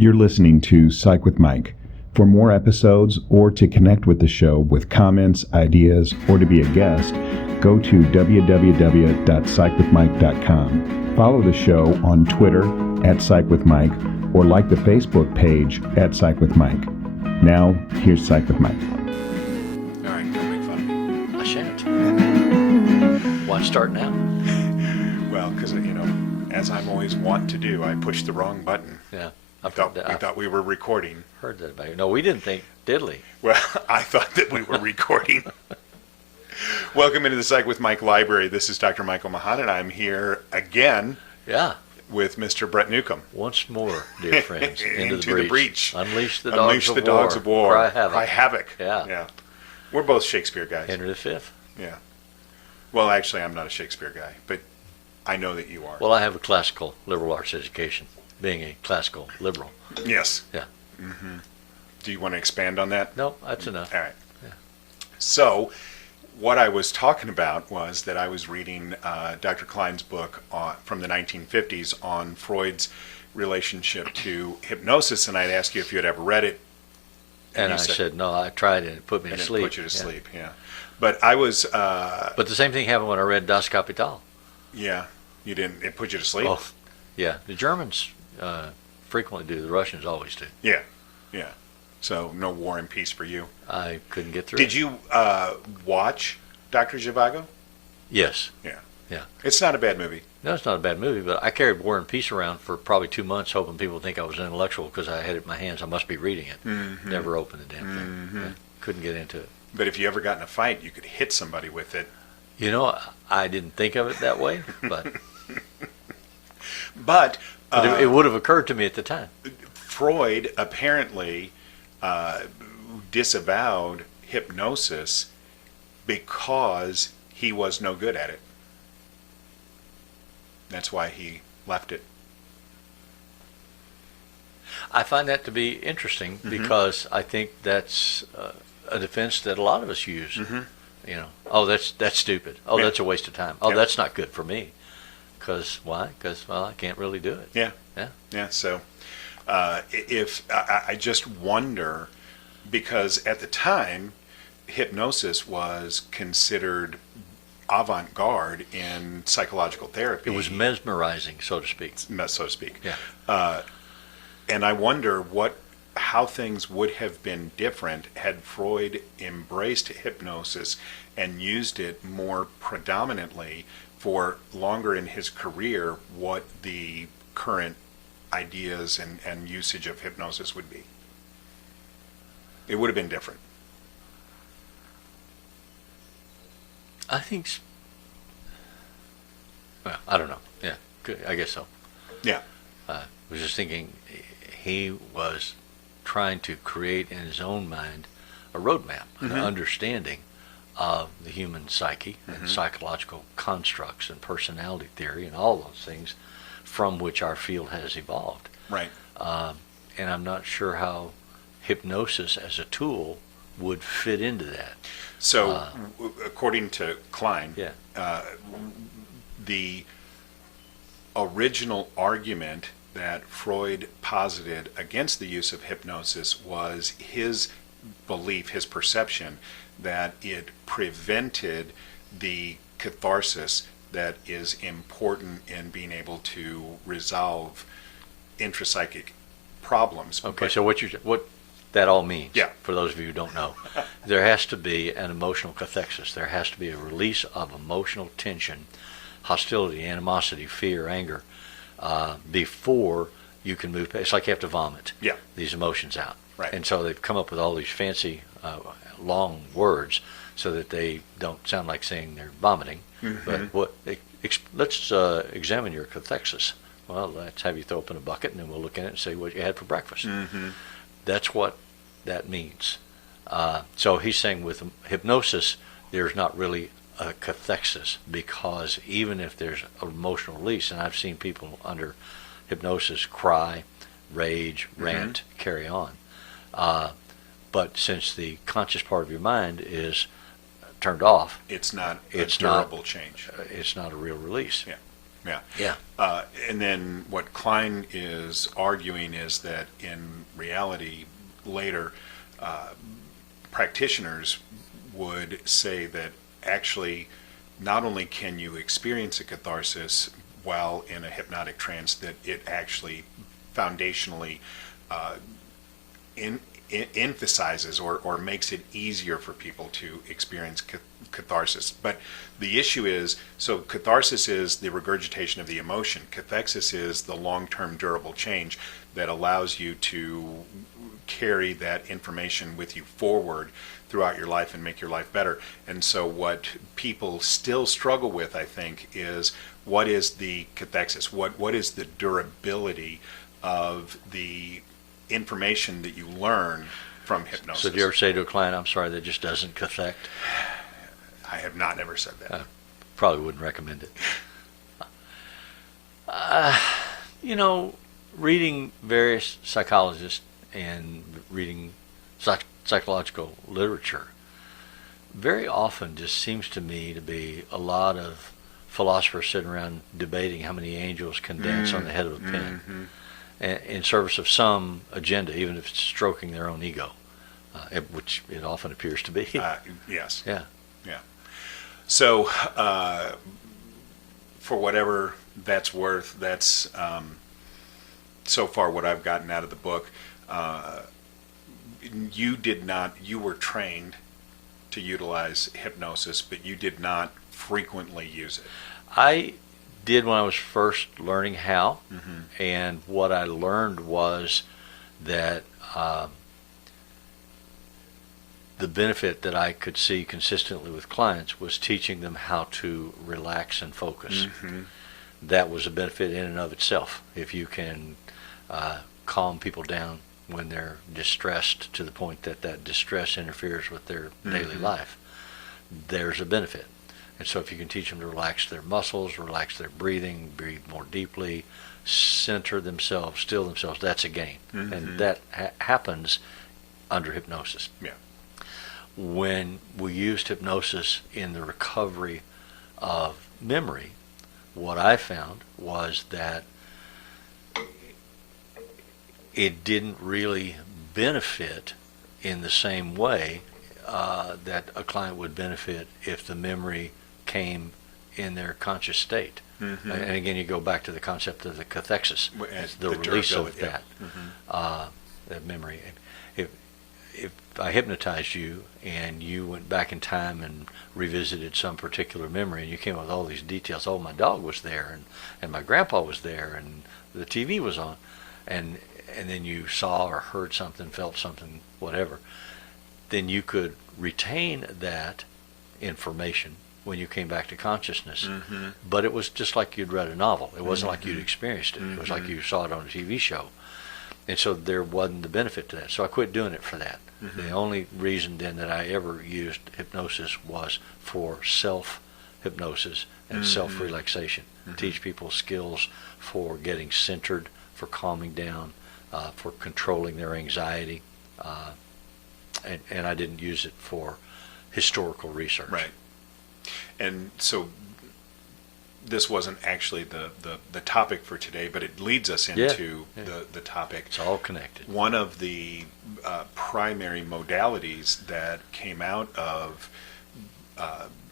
You're listening to Psych with Mike. For more episodes or to connect with the show with comments, ideas, or to be a guest, go to www.psychwithmike.com. Follow the show on Twitter @PsychWithMike or like the Facebook page @PsychWithMike. Now, here's Psych with Mike. All right, don't make fun of me. I shan't. Why start now? Well, because, as I'm always wont to do, I pushed the wrong button. Yeah. I thought we were recording. Heard that about you. No, we didn't think diddly. Well, I thought that we were recording. Welcome into the Psych with Mike Library. This is Dr. Michael Mahan, and I'm here again with Mr. Brett Newcomb. Once more, dear friends, into the breach. Unleash the dogs of war. Cry havoc. Yeah. We're both Shakespeare guys. Henry V. Yeah. Well, actually, I'm not a Shakespeare guy, but I know that you are. Well, I have a classical liberal arts education, being a classical liberal. Yes. Yeah. Mm-hmm. Do you want to expand on that? No, that's enough. All right. Yeah. So, what I was talking about was that I was reading Dr. Klein's book from the 1950s on Freud's relationship to hypnosis, and I'd asked you if you had ever read it. And I said, no, I tried it. It put me to sleep. It put you to sleep, yeah. But I was... but the same thing happened when I read Das Kapital. Yeah. You didn't... It put you to sleep? Oh, yeah. The Germans frequently do. The Russians always do. Yeah. Yeah. So, no War and Peace for you. I couldn't get through Did you watch Dr. Zhivago? Yes. Yeah. Yeah. It's not a bad movie. No, it's not a bad movie, but I carried War and Peace around for probably 2 months, hoping people would think I was intellectual because I had it in my hands. I must be reading it. Mm-hmm. Never opened the damn thing. Mm-hmm. Yeah, couldn't get into it. But if you ever got in a fight, you could hit somebody with it. I didn't think of it that way, but but it would have occurred to me at the time. Freud apparently disavowed hypnosis because he was no good at it. That's why he left it. I find that to be interesting because I think that's a defense that a lot of us use. Mm-hmm. Oh, that's stupid. Oh, Yeah. that's a waste of time. Oh, Yeah. that's not good for me. Because why? Because, well, I can't really do it. Yeah. Yeah. Yeah. So if I just wonder, because at the time, hypnosis was considered avant-garde in psychological therapy. It was mesmerizing, so to speak. So to speak. Yeah. And I wonder how things would have been different had Freud embraced hypnosis and used it more predominantly for longer in his career, what the current ideas and usage of hypnosis would be. It would have been different. I think, well, I don't know. Yeah, good. I guess so. Yeah. I was just thinking he was trying to create in his own mind a roadmap, an understanding of the human psyche and psychological constructs and personality theory and all those things from which our field has evolved. Right. And I'm not sure how hypnosis as a tool would fit into that. So, according to Klein, the original argument that Freud posited against the use of hypnosis was his belief, his perception, that it prevented the catharsis that is important in being able to resolve intrapsychic problems. Okay, so what that all means, Yeah. for those of you who don't know, there has to be an emotional cathexis. There has to be a release of emotional tension, hostility, animosity, fear, anger, before you can move. It's like you have to vomit these emotions out. Right. And so they've come up with all these fancy, long words so that they don't sound like saying they're vomiting. But let's examine your cathexis. Well, let's have you throw up in a bucket, and then we'll look at it and say what you had for breakfast. That's what that means. So he's saying with hypnosis, there's not really a cathexis, because even if there's an emotional release, and I've seen people under hypnosis cry, rage, rant, carry on. But since the conscious part of your mind is turned off, It's not a durable change. It's not a real release. Yeah. Yeah. Yeah. And then what Klein is arguing is that in reality, later, practitioners would say that actually not only can you experience a catharsis while in a hypnotic trance, that it actually foundationally emphasizes or makes it easier for people to experience catharsis. But the issue is, so catharsis is the regurgitation of the emotion. Cathexis is the long-term durable change that allows you to carry that information with you forward throughout your life and make your life better. And so what people still struggle with, I think, is what is the cathexis? What is the durability of the information that you learn from hypnosis? So do you ever say to a client, I'm sorry, that just doesn't cathect? I have not ever said that. Probably wouldn't recommend it. Reading various psychologists and reading psychological literature very often just seems to me to be a lot of philosophers sitting around debating how many angels can dance on the head of a pin in service of some agenda, even if it's stroking their own ego, which it often appears to be. Yes. Yeah. Yeah. So, for whatever that's worth, that's so far what I've gotten out of the book. You were trained to utilize hypnosis, but you did not frequently use it. I did when I was first learning how, and what I learned was that the benefit that I could see consistently with clients was teaching them how to relax and focus. That was a benefit in and of itself. If you can calm people down when they're distressed to the point that that distress interferes with their daily life, there's a benefit. And so if you can teach them to relax their muscles, relax their breathing, breathe more deeply, center themselves, still themselves, that's a gain. And that happens under hypnosis. Yeah. When we used hypnosis in the recovery of memory, what I found was that it didn't really benefit in the same way that a client would benefit if the memory came in their conscious state. And again, you go back to the concept of the cathexis, the release of that, that memory. If I hypnotized you and you went back in time and revisited some particular memory and you came up with all these details, oh, my dog was there and my grandpa was there and the TV was on, and then you saw or heard something, felt something, whatever, then you could retain that information when you came back to consciousness. But it was just like you'd read a novel. It wasn't like you'd experienced it. It was like you saw it on a TV show. And so there wasn't the benefit to that. So I quit doing it for that. The only reason then that I ever used hypnosis was for self-hypnosis and self-relaxation. Teach people skills for getting centered, for calming down, for controlling their anxiety. And I didn't use it for historical research. Right. And so this wasn't actually the topic for today, but it leads us into the topic. It's all connected. One of the primary modalities that came out of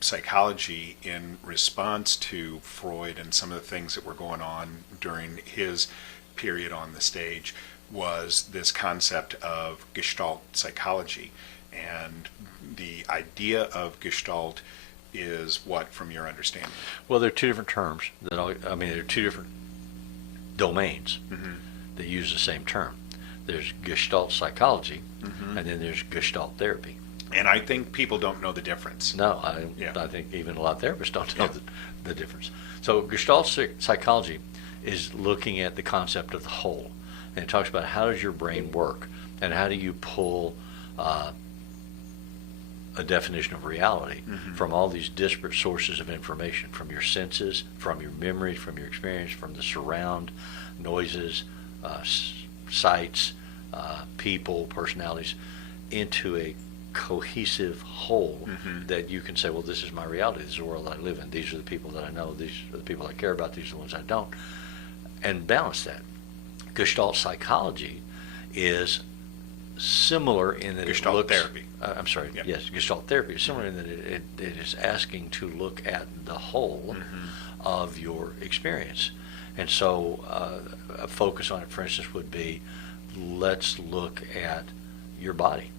psychology in response to Freud and some of the things that were going on during his period on the stage was this concept of Gestalt Psychology. And the idea of Gestalt is what, from your understanding? Well, there are two different terms. There are two different domains that use the same term. There's Gestalt Psychology, and then there's Gestalt Therapy. And I think people don't know the difference. No, I think even a lot of therapists don't know the difference. So Gestalt Psychology is looking at the concept of the whole. And it talks about how does your brain work, and how do you pull a definition of reality from all these disparate sources of information, from your senses, from your memory, from your experience, from the surround, noises, sights, people, personalities, into a cohesive whole that you can say, well, this is my reality. This is the world I live in. These are the people that I know. These are the people I care about. These are the ones I don't. And balance that. Gestalt psychology is similar in that Gestalt it looks... therapy. I'm sorry. Yep. Yes, Gestalt therapy is similar in that it is asking to look at the whole of your experience. And so a focus on it, for instance, would be, let's look at your body.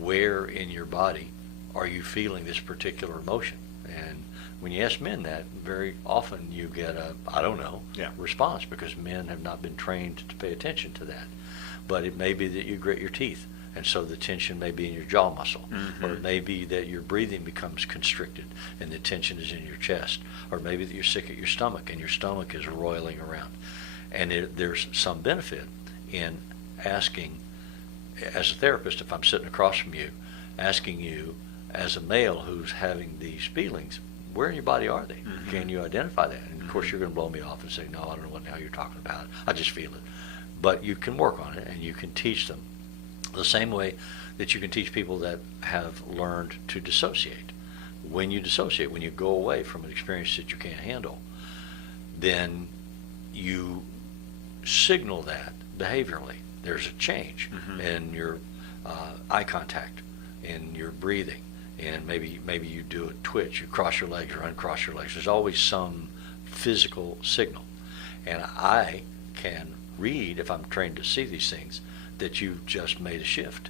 Where in your body are you feeling this particular emotion? And when you ask men that, very often you get a, I don't know, response, because men have not been trained to pay attention to that. But it may be that you grit your teeth, and so the tension may be in your jaw muscle. Or it may be that your breathing becomes constricted and the tension is in your chest. Or maybe that you're sick at your stomach and your stomach is roiling around. And there's some benefit in asking, as a therapist, if I'm sitting across from you, asking you as a male who's having these feelings, where in your body are they? Can you identify that? And of course you're going to blow me off and say, no, I don't know what the hell you're talking about. I just feel it. But you can work on it and you can teach them the same way that you can teach people that have learned to dissociate. When you dissociate, when you go away from an experience that you can't handle, then you signal that behaviorally. There's a change in your eye contact, in your breathing, and maybe you do a twitch, you cross your legs or uncross your legs. There's always some physical signal. And I can read, if I'm trained to see these things, that you just made a shift.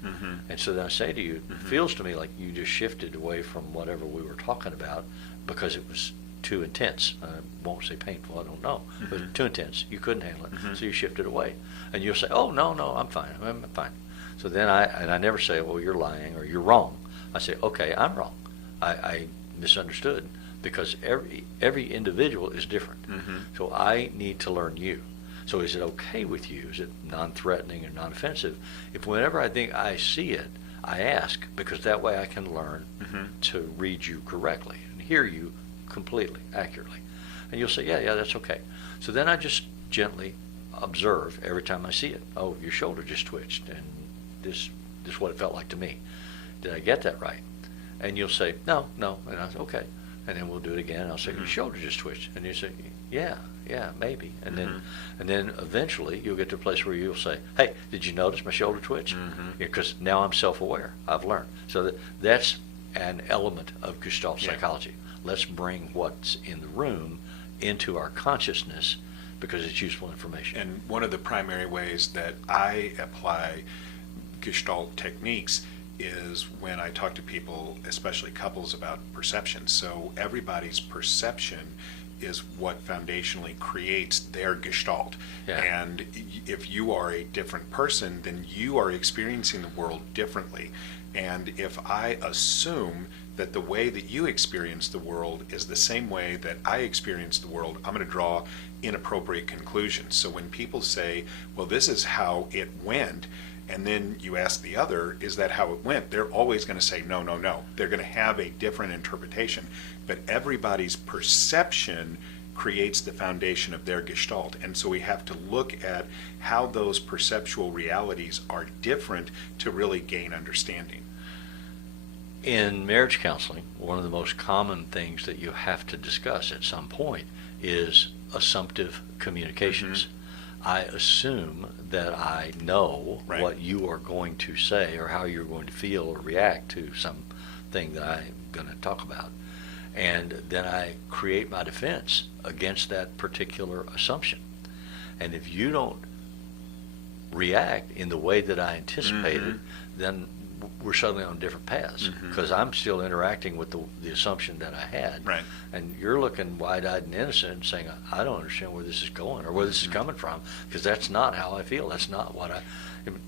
And so then I say to you, it feels to me like you just shifted away from whatever we were talking about because it was too intense. I won't say painful, I don't know, but too intense. You couldn't handle it, so you shifted away. And you'll say, oh, no, I'm fine, I'm fine. So then I never say, well, you're lying or you're wrong. I say, okay, I'm wrong. I misunderstood, because every individual is different. So I need to learn you. So is it okay with you? Is it non-threatening or non-offensive? If whenever I think I see it, I ask, because that way I can learn to read you correctly and hear you completely, accurately. And you'll say, yeah, that's okay. So then I just gently observe every time I see it. Oh, your shoulder just twitched, and this is what it felt like to me. Did I get that right? And you'll say, no. And I say, okay. And then we'll do it again. And I'll say, your shoulder just twitched. And you say, yeah, maybe. And then eventually you'll get to a place where you'll say, hey, did you notice my shoulder twitch? Because now I'm self-aware. I've learned. So that's an element of Gestalt psychology. Let's bring what's in the room into our consciousness, because it's useful information. And one of the primary ways that I apply Gestalt techniques is when I talk to people, especially couples, about perception. So everybody's perception is what foundationally creates their Gestalt. And if you are a different person, then you are experiencing the world differently. And if I assume that the way that you experience the world is the same way that I experience the world, I'm going to draw inappropriate conclusions. So when people say, well, this is how it went, and then you ask the other, is that how it went? They're always going to say, no. They're going to have a different interpretation. But everybody's perception creates the foundation of their Gestalt. And so we have to look at how those perceptual realities are different to really gain understanding. In marriage counseling, one of the most common things that you have to discuss at some point is assumptive communications. I assume that I know what you are going to say or how you're going to feel or react to something that I'm going to talk about. And then I create my defense against that particular assumption. And if you don't react in the way that I anticipated, then we're suddenly on different paths, because I'm still interacting with the assumption that I had. Right. And you're looking wide-eyed and innocent and saying, I don't understand where this is going or where this is coming from, because that's not how I feel. That's not what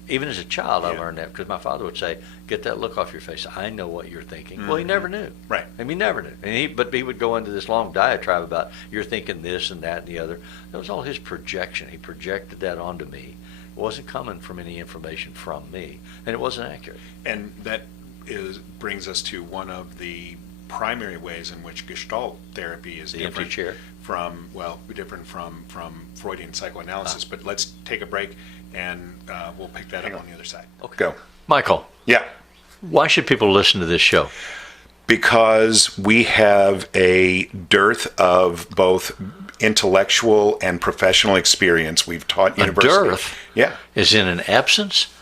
even as a child, I learned that, because my father would say, get that look off your face. I know what you're thinking. Well, he never knew. Right. I mean, he never knew. And but he would go into this long diatribe about, you're thinking this and that and the other. That was all his projection. He projected that onto me. It wasn't coming from any information from me, and it wasn't accurate. And that brings us to one of the primary ways in which Gestalt therapy is The empty chair. from Freudian psychoanalysis. But let's take a break, and we'll pick that up on the other side. Okay. Go. Michael, Yeah. Why should people listen to this show? Because we have a dearth of both intellectual and professional experience. We've taught university. A dearth? Yeah. Is in an absence?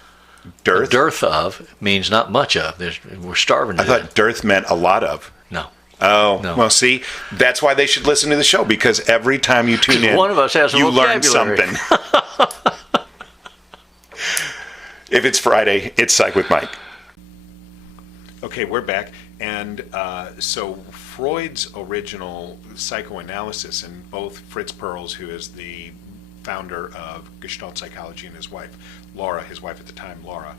Dearth? A dearth of means not much of. We're starving to I thought dearth meant a lot of. No. Oh, No. Well, see, that's why they should listen to the show, because every time you tune in, one of us has a you learn vocabulary. something. If it's Friday, it's Psych with Mike. Okay, we're back. And so Freud's original psychoanalysis, and both Fritz Perls, who is the founder of Gestalt Psychology, and his wife, Laura, his wife at the time, Laura,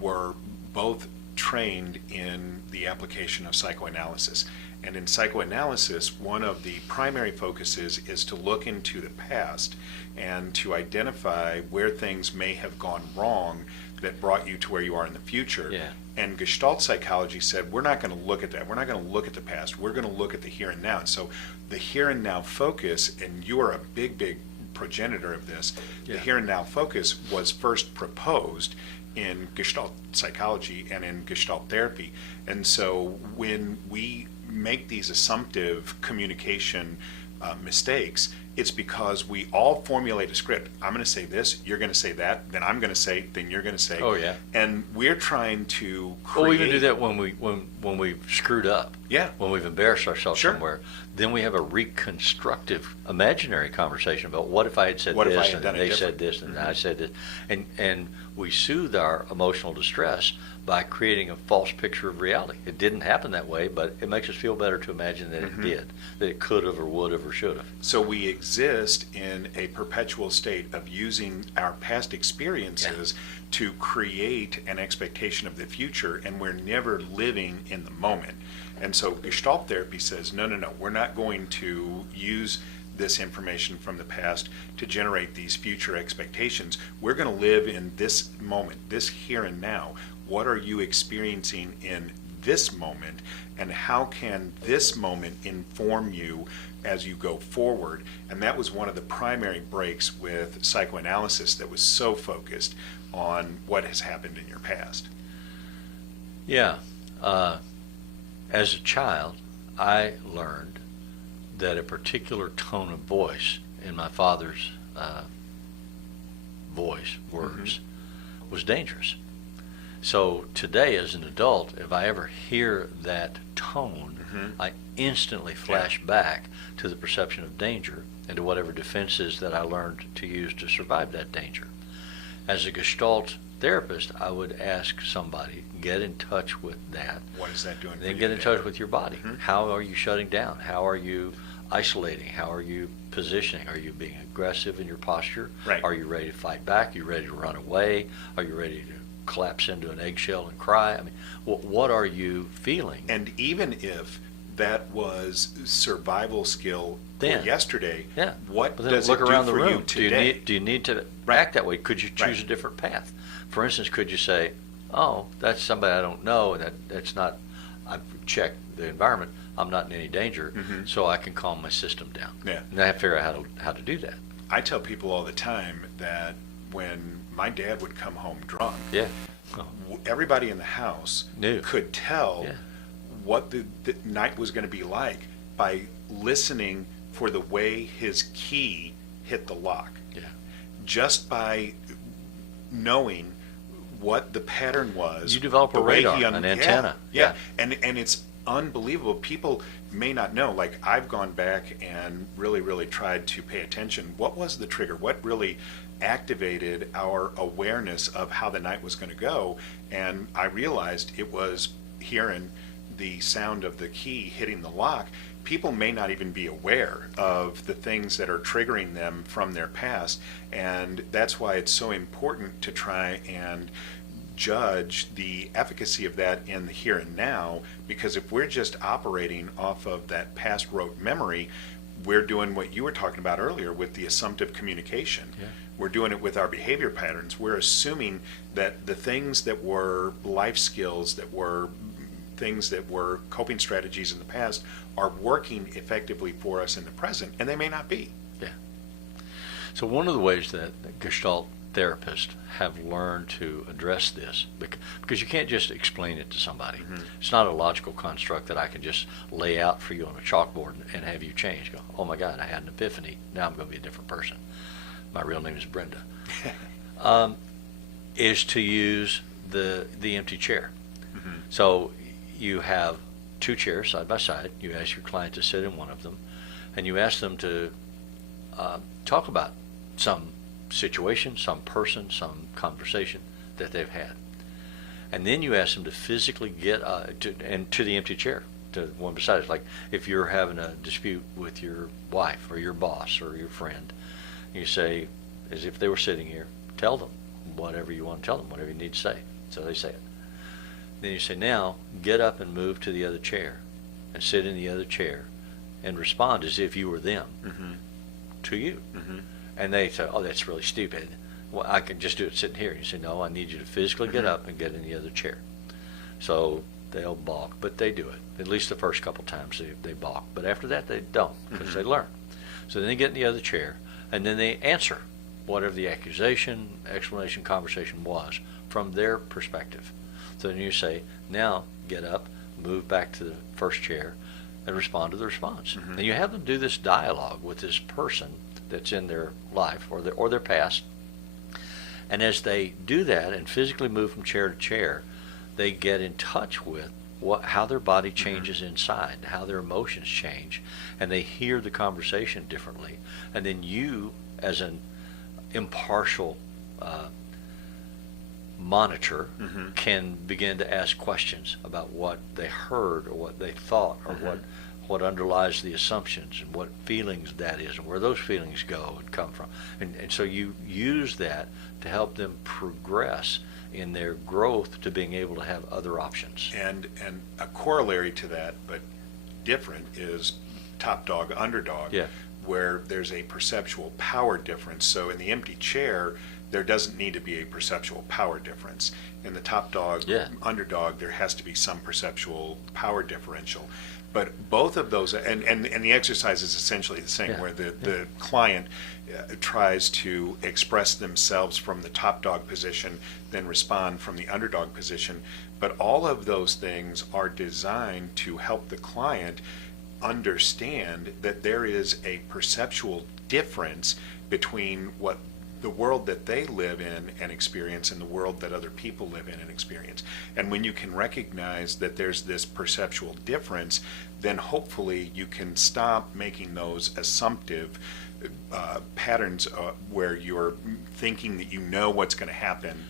were both trained in the application of psychoanalysis. And in psychoanalysis, one of the primary focuses is to look into the past and to identify where things may have gone wrong that brought you to where you are in the future. Yeah. And Gestalt Psychology said, we're not going to look at that. We're not going to look at the past. We're going to look at the here and now. And so the here and now focus, and you are a big, big progenitor of this, Yeah. the here and now focus was first proposed in Gestalt Psychology and in Gestalt therapy. And so when we make these assumptive communication mistakes, it's because we all formulate a script. I'm going to say this, you're going to say that, then I'm going to say, then you're going to say. Oh, yeah. And we're trying to create. Well, we even do that when we've screwed up. Yeah. When we've embarrassed ourselves Sure. somewhere. Then we have a reconstructive, imaginary conversation about what if I had said What if I this, had and done it they different? said this, and I said this. And we soothe our emotional distress by creating a false picture of reality. It didn't happen that way, but it makes us feel better to imagine that it did, that it could have or would have or should have. So we exist in a perpetual state of using our past experiences to create an expectation of the future, and we're never living in the moment. And so Gestalt therapy says, no, we're not going to use this information from the past to generate these future expectations. We're going to live in this moment, this here and now. What are you experiencing in this moment, and how can this moment inform you as you go forward? And that was one of the primary breaks with psychoanalysis that was so focused on what has happened in your past. Yeah. As a child, I learned that a particular tone of voice in my father's words, was dangerous. So today, as an adult, if I ever hear that tone, I instantly flash back to the perception of danger and to whatever defenses that I learned to use to survive that danger. As a Gestalt therapist, I would ask somebody, get in touch with that. What is that doing for Then you get in today? touch with your body. How are you shutting down? How are you isolating? How are you positioning? Are you being aggressive in your posture? Right. Are you ready to fight back? Are you ready to run away? Are you ready to collapse into an eggshell and cry? I mean, what are you feeling? And even if that was survival skill for Then, yesterday, yeah. what But then does look it around do the for room. you today? Do you need to Right. act that way? Could you choose Right. a different path? For instance, could you say, "Oh, that's somebody I don't know, and that's not. I've checked the environment. I'm not in any danger, so I can calm my system down." Yeah. And I have to figure out how to do that. I tell people all the time that when my dad would come home drunk, Yeah. Oh, everybody in the house Knew. could tell Yeah. what the night was going to be like by listening for the way his key hit the lock. yeah. Just by knowing what the pattern was. You develop a the way radar, he an antenna. Yeah. And it's unbelievable. People may not know. Like, I've gone back and really tried to pay attention. What was the trigger? What really activated our awareness of how the night was going to go? And I realized it was hearing the sound of the key hitting the lock. People may not even be aware of the things that are triggering them from their past, and that's why it's so important to try and judge the efficacy of that in the here and now, because if we're just operating off of that past rote memory, we're doing what you were talking about earlier with the assumptive communication. Yeah. We're doing it with our behavior patterns. We're assuming that the things that were life skills, that were things that were coping strategies in the past, are working effectively for us in the present, and they may not be. Yeah. So one of the ways that Gestalt therapists have learned to address this, because you can't just explain it to somebody. It's not a logical construct that I can just lay out for you on a chalkboard and have you change. Go, oh my God, I had an epiphany. Now I'm going to be a different person. My real name is Brenda. Is to use the empty chair. So you have two chairs side by side. You ask your client to sit in one of them, and you ask them to talk about some situation, some person, some conversation that they've had. And then you ask them to physically get to the empty chair, to one beside it. Like if you're having a dispute with your wife or your boss or your friend, you say, as if they were sitting here, tell them whatever you want to tell them, whatever you need to say. So they say it. Then you say, now get up and move to the other chair and sit in the other chair and respond as if you were them to you. And they say, oh, that's really stupid. Well, I can just do it sitting here. And you say, no, I need you to physically get up and get in the other chair. So they'll balk, but they do it. At least the first couple times they balk. But after that, they don't, because they learn. So then they get in the other chair, and then they answer whatever the accusation, explanation, conversation was from their perspective. So then you say, now get up, move back to the first chair, and respond to the response. And you have them do this dialogue with this person that's in their life or their past. And as they do that and physically move from chair to chair, they get in touch with how their body changes inside, how their emotions change, and they hear the conversation differently. And then you, as an impartial monitor, can begin to ask questions about what they heard or what they thought or what underlies the assumptions and what feelings that is and where those feelings go and come from. And so you use that to help them progress in their growth to being able to have other options. And a corollary to that, but different, is top dog, underdog, where there's a perceptual power difference. So in the empty chair, there doesn't need to be a perceptual power difference. In the top dog, underdog, there has to be some perceptual power differential. But both of those, and the exercise is essentially the same, where the client tries to express themselves from the top dog position, then respond from the underdog position. But all of those things are designed to help the client understand that there is a perceptual difference between what the world that they live in and experience and the world that other people live in and experience. And when you can recognize that there's this perceptual difference, then hopefully you can stop making those assumptive patterns where you're thinking that you know what's going to happen.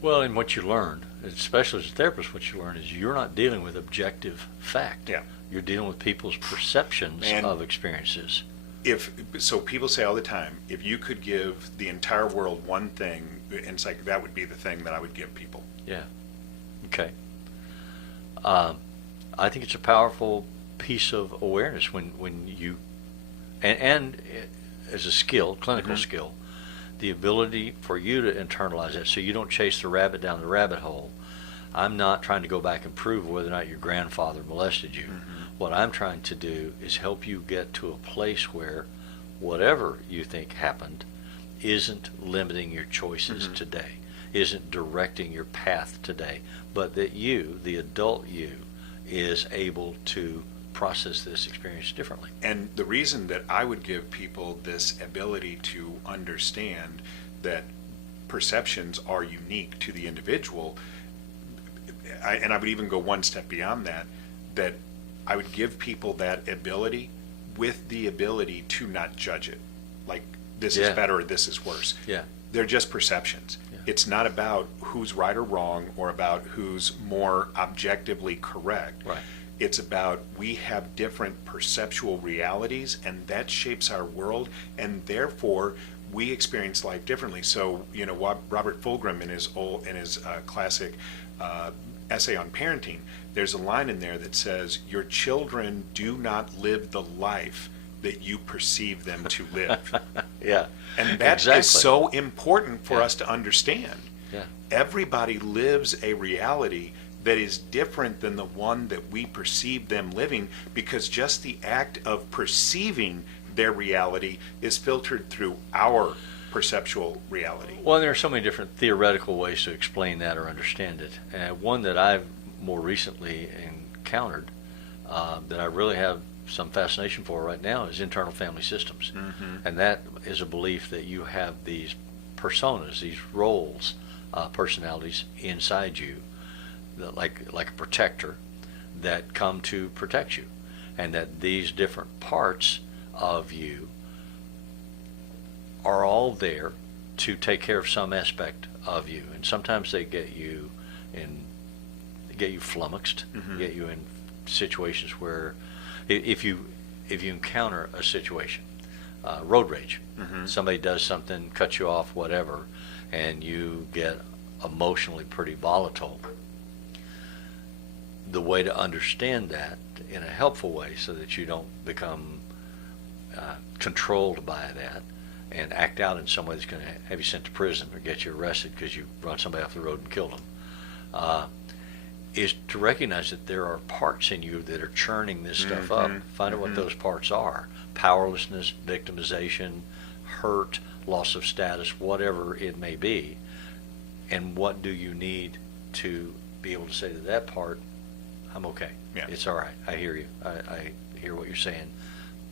Well, and what you learn, especially as a therapist, what you learn is you're not dealing with objective fact. You're dealing with people's perceptions of experiences. So people say all the time, if you could give the entire world one thing, and it's like that would be the thing that I would give people. Yeah. Okay. I think it's a powerful piece of awareness when you, and as a skill, clinical skill, the ability for you to internalize that so you don't chase the rabbit down the rabbit hole. I'm not trying to go back and prove whether or not your grandfather molested you. What I'm trying to do is help you get to a place where whatever you think happened isn't limiting your choices today, isn't directing your path today, but that you, the adult you, is able to process this experience differently. And the reason that I would give people this ability to understand that perceptions are unique to the individual, and I would even go one step beyond that, that I would give people that ability with the ability to not judge it. Like, this is better or this is worse. They're just perceptions. It's not about who's right or wrong or about who's more objectively correct. It's about we have different perceptual realities, and that shapes our world, and therefore we experience life differently. So, you know, Robert Fulghum in his classic essay on parenting, there's a line in there that says, your children do not live the life that you perceive them to live. And that is so important for us to understand. Everybody lives a reality that is different than the one that we perceive them living, because just the act of perceiving their reality is filtered through our perceptual reality. Well, there are so many different theoretical ways to explain that or understand it. One that I've more recently encountered that I really have some fascination for right now is internal family systems. And that is a belief that you have these personas, these roles, personalities inside you, that like a protector, that come to protect you, and that these different parts of you are all there to take care of some aspect of you. And sometimes they get you flummoxed, get you in situations where if you encounter a situation, road rage, somebody does something, cuts you off, whatever, and you get emotionally pretty volatile. The way to understand that in a helpful way so that you don't become controlled by that and act out in some way that's going to have you sent to prison or get you arrested because you run somebody off the road and killed them, is to recognize that there are parts in you that are churning this stuff up. Find out what those parts are. Powerlessness, victimization, hurt, loss of status, whatever it may be. And what do you need to be able to say to that part, I'm okay. Yeah. It's all right. I hear you. I hear what you're saying.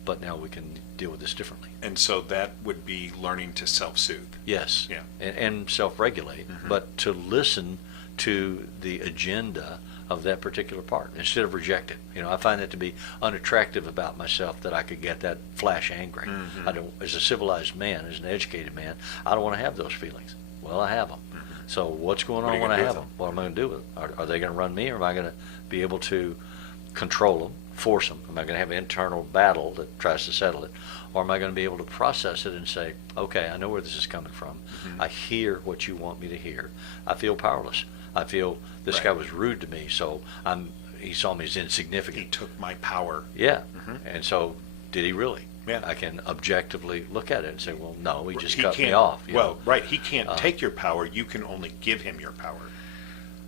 But now we can deal with this differently. And so that would be learning to self-soothe. Yes. Yeah. And self-regulate, but to listen to the agenda of that particular part instead of reject it. You know, I find that to be unattractive about myself, that I could get that flash angry. I don't, as a civilized man, as an educated man, I don't want to have those feelings. Well, I have them. So what's going on when I have them? What am I going to do with them? Are they going to run me, or am I going to be able to control them, force them? Am I going to have an internal battle that tries to settle it? Or am I going to be able to process it and say, okay, I know where this is coming from. I hear what you want me to hear. I feel powerless. I feel this guy was rude to me, so he saw me as insignificant. He took my power. Yeah. And so did he really? Yeah. I can objectively look at it and say, well, no, he just He cut me can't- off. you Well, know. right. He can't take your power. You can only give him your power.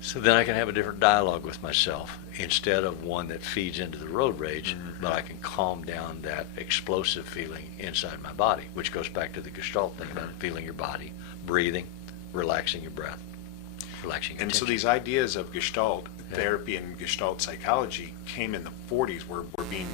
So then I can have a different dialogue with myself instead of one that feeds into the road rage, but I can calm down that explosive feeling inside my body, which goes back to the Gestalt thing about feeling your body, breathing, relaxing your breath, relaxing your And so tension. these ideas of Gestalt therapy and Gestalt psychology came in the 40s, were being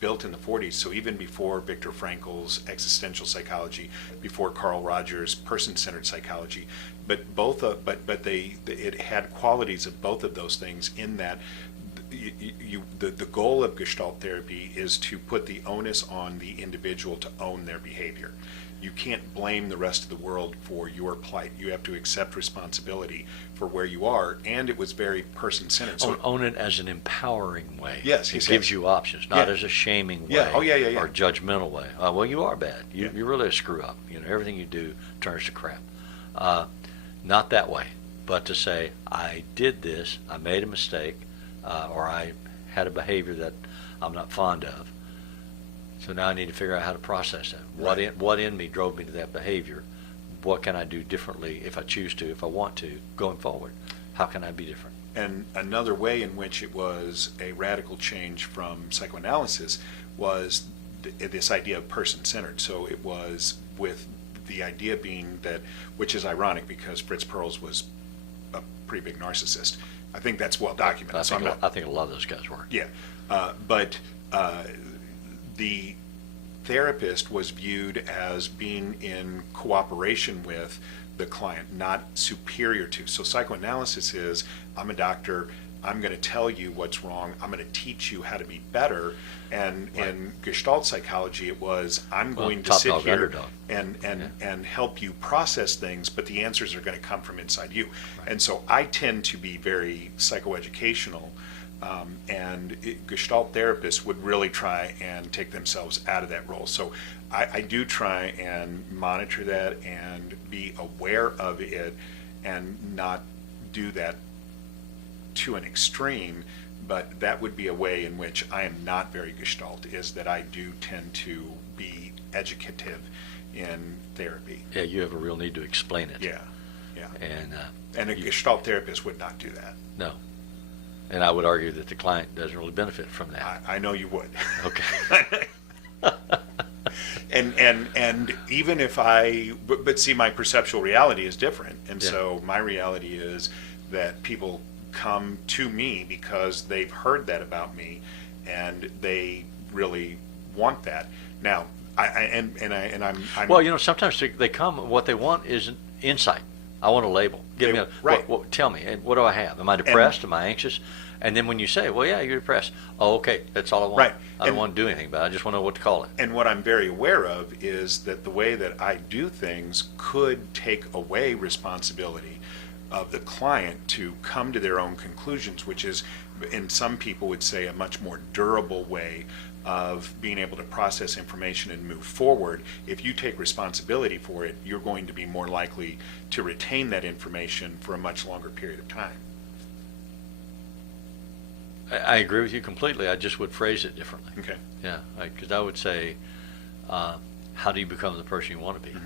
built in the 40s. So even before Viktor Frankl's existential psychology, before Carl Rogers' person-centered psychology, but it had qualities of both of those things, in that the goal of Gestalt therapy is to put the onus on the individual to own their behavior. You can't blame the rest of the world for your plight. You have to accept responsibility for where you are, and it was very person-centered. So Own it as an empowering way. Yes, It yes, gives yes. you options, not Yeah. as a shaming way. Yeah. Oh, yeah, yeah, yeah. Or judgmental way. Well, you are bad. Yeah. You're really a screw up. You know, everything you do turns to crap. Not that way, but to say, I did this, I made a mistake, or I had a behavior that I'm not fond of. So now I need to figure out how to process that. What in me drove me to that behavior? What can I do differently if I choose to, if I want to, going forward? How can I be different? And another way in which it was a radical change from psychoanalysis was this idea of person-centered. So it was with the idea being that, which is ironic because Fritz Perls was a pretty big narcissist. I think that's well documented. I think a lot of those guys were. Yeah, but the therapist was viewed as being in cooperation with the client, not superior to. So psychoanalysis is, I'm a doctor, I'm going to tell you what's wrong, I'm going to teach you how to be better. And in Gestalt psychology, it was, I'm going to sit here and help you process things, but the answers are going to come from inside you. Right. And so I tend to be very psychoeducational. And Gestalt therapists would really try and take themselves out of that role. So I do try and monitor that and be aware of it and not do that to an extreme, but that would be a way in which I am not very Gestalt, is that I do tend to be educative in therapy. Yeah, you have a real need to explain it. Yeah. And a you- Gestalt therapist would not do that. No. And I would argue that the client doesn't really benefit from that. I know you would. Okay. And even if but see, my perceptual reality is different, and Yeah. so my reality is that people come to me because they've heard that about me, and they really want that. Now, I'm Well, sometimes they come. What they want is an insight. I want a label. Give me a right. tell me. And what do I have? Am I depressed? Am I anxious? And then when you say, "Well, yeah, you're depressed," oh, okay, that's all I want. Right. I don't want to do anything about it. I just want to know what to call it. And what I'm very aware of is that the way that I do things could take away responsibility of the client to come to their own conclusions, which is, and some people would say, a much more durable way of being able to process information and move forward. If you take responsibility for it, you're going to be more likely to retain that information for a much longer period of time. I agree with you completely. I just would phrase it differently. Okay. Yeah, because I would say, how do you become the person you want to be?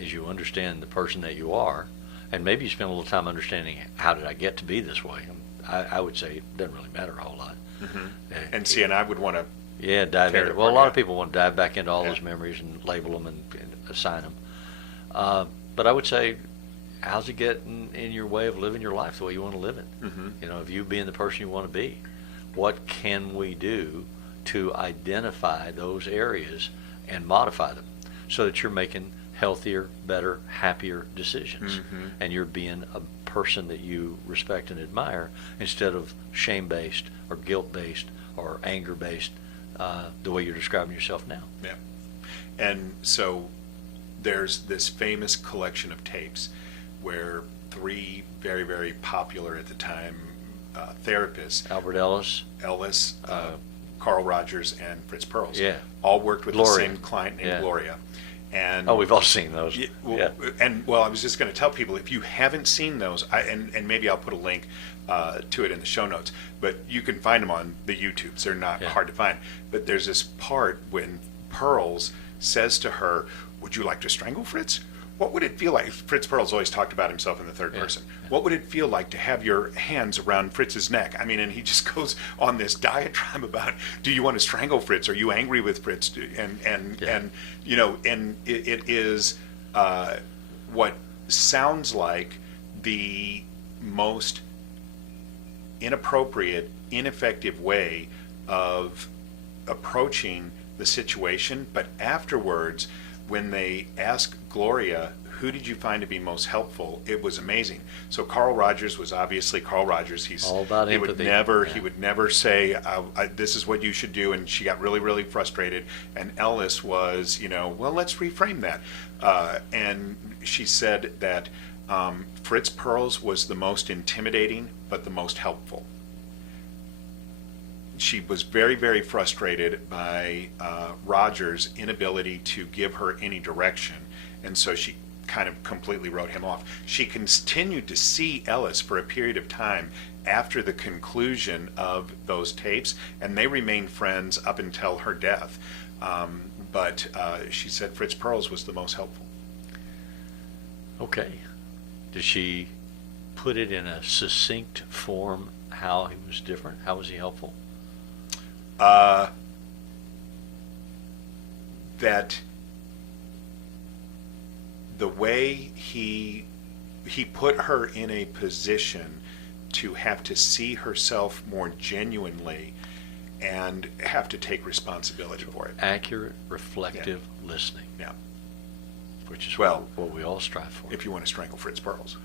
As you understand the person that you are, and maybe you spend a little time understanding how did I get to be this way. I would say it doesn't really matter a whole lot. And see, and I would want to. Yeah, dive tear into. it Well, a apart, lot yeah. of people want to dive back into all Yeah. those memories and label them and assign them. But I would say, how's it get in your way of living your life the way you want to live it? If you being the person you want to be, what can we do to identify those areas and modify them so that you're making healthier, better, happier decisions, and you're being a person that you respect and admire instead of shame-based or guilt-based or anger-based, the way you're describing yourself now. Yeah. And so there's this famous collection of tapes where three very, very popular at the time therapists, Albert Ellis. Carl Rogers, and Fritz Perls, Yeah. all worked with Gloria. the same client named Yeah. Gloria. And Oh, we've all seen those. Yeah, Yeah. And I was just going to tell people, if you haven't seen those, and maybe I'll put a link to it in the show notes, but you can find them on the YouTubes. They're not Yeah. hard to find. But there's this part when Pearls says to her, "Would you like to strangle Fritz? What would it feel like?" Fritz Perls always talked about himself in the third person. What would it feel like to have your hands around Fritz's neck? I mean, and he just goes on this diatribe about, do you want to strangle Fritz? Are you angry with Fritz? And it is what sounds like the most inappropriate, ineffective way of approaching the situation. But afterwards, when they ask Gloria, who did you find to be most helpful, it was amazing. So Carl Rogers was obviously Carl Rogers. He's All about he empathy. he would never say, this is what you should do, and she got really, really frustrated. And Ellis was, well, let's reframe that. And she said that Fritz Perls was the most intimidating, but the most helpful. She was very, very frustrated by Rogers' inability to give her any direction, and so she kind of completely wrote him off. She continued to see Ellis for a period of time after the conclusion of those tapes, and they remained friends up until her death. But she said Fritz Perls was the most helpful. Okay. Did she put it in a succinct form how he was different? How was he helpful? That the way he put her in a position to have to see herself more genuinely and have to take responsibility for it. Accurate, reflective listening, Yeah. which is Well, what we all strive for. if you want to strangle Fritz Perls.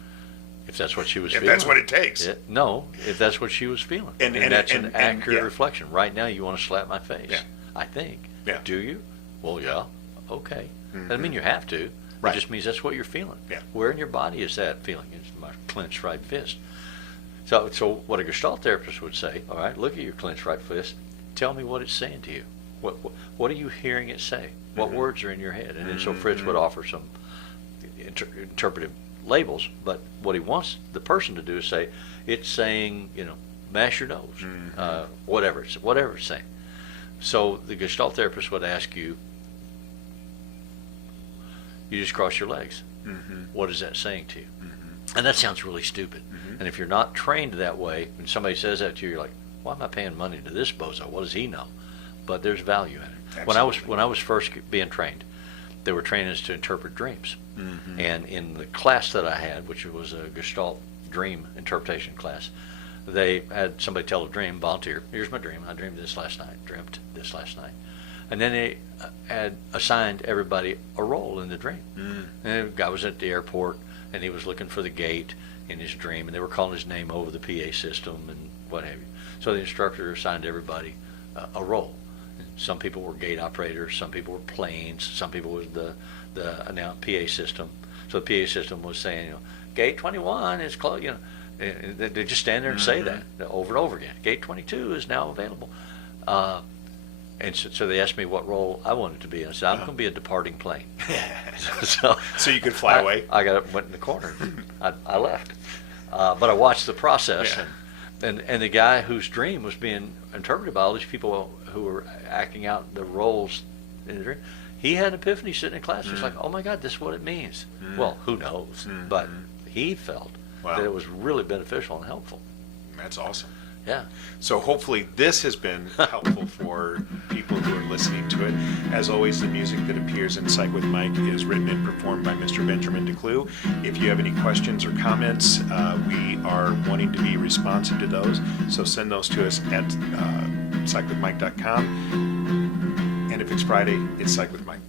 If that's what she was If feeling. that's what it takes. No, if that's what she was feeling. And that's and an accurate yeah. reflection. Right now, you want to slap my face. Yeah. I think. Yeah. Do you? Well, yeah. Okay. Mhm. Doesn't mean you have to. Right. It just means that's what you're feeling. Yeah. Where in your body is that feeling? It's my clenched right fist. So what a Gestalt therapist would say, all right, look at your clenched right fist. Tell me what it's saying to you. What are you hearing it say? What words are in your head? And then so Fritz would offer some interpretive labels, but what he wants the person to do is say, it's saying, mash your nose, whatever it's saying. So the Gestalt therapist would ask you, you just cross your legs. What is that saying to you? And that sounds really stupid. And if you're not trained that way, when somebody says that to you, you're like, why am I paying money to this bozo? What does he know? But there's value in it. When I was first being trained, they were training us to interpret dreams. Mm-hmm. And in the class that I had, which was a Gestalt dream interpretation class, they had somebody tell a dream, volunteer. Here's my dream. I dreamed this last night. Dreamt this last night. And then they had assigned everybody a role in the dream. Mm. And the guy was at the airport, and he was looking for the gate in his dream, and they were calling his name over the PA system and what have you. So the instructor assigned everybody a role. Some people were gate operators, some people were planes, some people was the announced PA system. So the PA system was saying, gate 21 is closed, and they just stand there and say that over and over again. Gate 22 is now available. And so they asked me what role I wanted to be. And I said, I'm going to be a departing plane. So you could fly away? I went in the corner. I left. But I watched the process. Yeah. And the guy whose dream was being interpreted by all these people who were acting out the roles in the dream, he had an epiphany sitting in class. He's like, oh my God, this is what it means. Well, who knows? But he felt that it was really beneficial and helpful. That's awesome. Yeah. So hopefully this has been helpful for people who are listening to it. As always, the music that appears in Psych with Mike is written and performed by Mr. Benjamin DeClue. If you have any questions or comments, we are wanting to be responsive to those. So send those to us at psychwithmike.com. And if it's Friday, it's Psych with Mike.